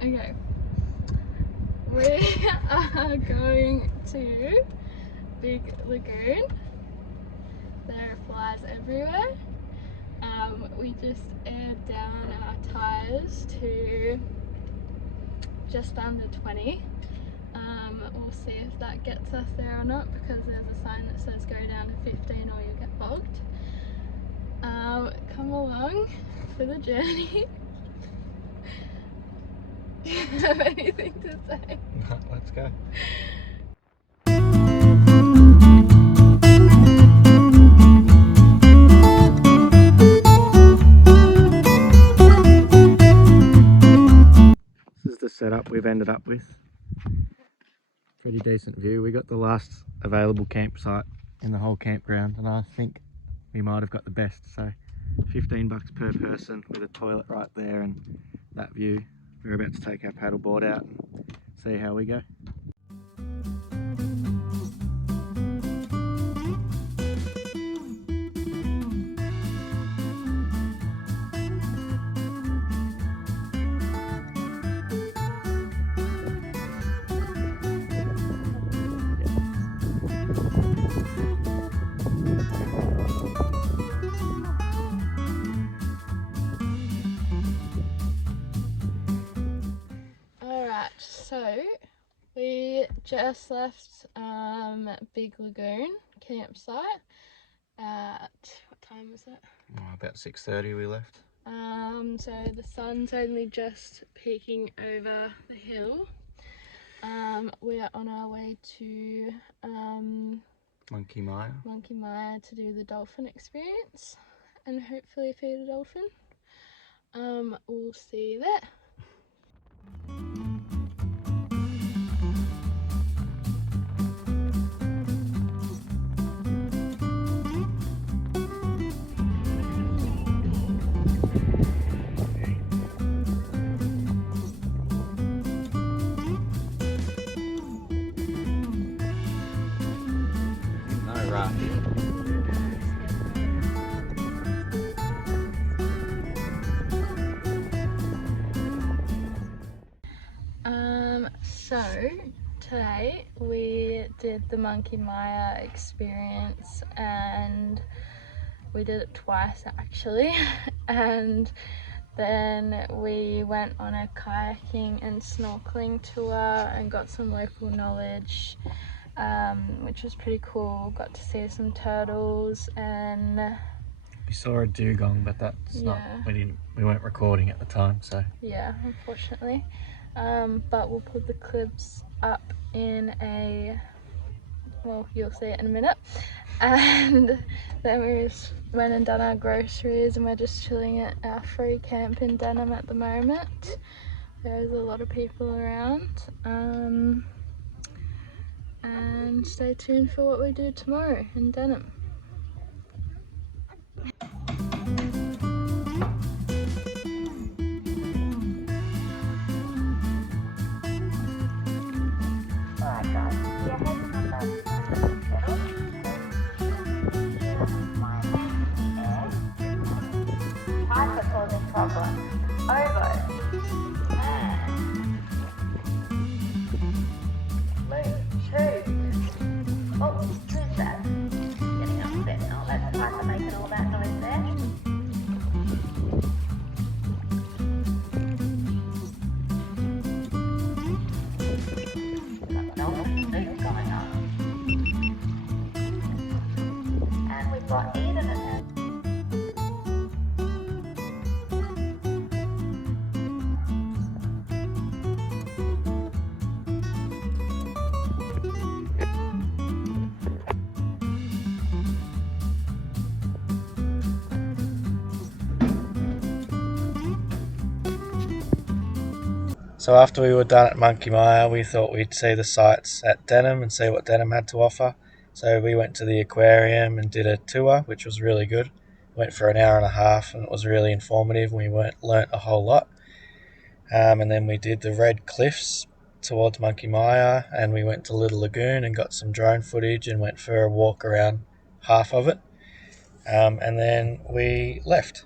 Okay. We are going to Big Lagoon. There are flies everywhere. We just aired down our tyres to just under 20. We'll see if that gets us there or not, because there's a sign that says go down to 15 or you'll get bogged. Come along for the journey. Do you have anything to say? No, let's go. This is the setup we've ended up with. Pretty decent view. We got the last available campsite in the whole campground, and I think we might have got the best. So $15 per person with a toilet right there and that view. We're about to take our paddleboard out and see how we go. So we just left Big Lagoon campsite at, what time was it? Oh, about 6:30 we left. So the sun's only just peeking over the hill. We are on our way to Monkey Mire to do the dolphin experience and hopefully feed a dolphin. We'll see you there. So today we did the Monkey Mire experience, and we did it twice actually, and then we went on a kayaking and snorkeling tour and got some local knowledge, which was pretty cool. Got to see some turtles, and we saw a dugong, but that's not, we weren't recording at the time, so yeah, unfortunately. But we'll put the clips up in a, well, you'll see it in a minute. And then we just went and done our groceries, and we're just chilling at our free camp in Denham at the moment. There's a lot of people around. And stay tuned for what we do tomorrow in Denham. So after we were done at Monkey Mire, we thought we'd see the sights at Denham and see what Denham had to offer. So we went to the aquarium and did a tour, which was really good. Went for an hour and a half, and it was really informative. We learnt a whole lot. And then we did the Red Cliffs towards Monkey Mire, and we went to Little Lagoon and got some drone footage and went for a walk around half of it. And then we left.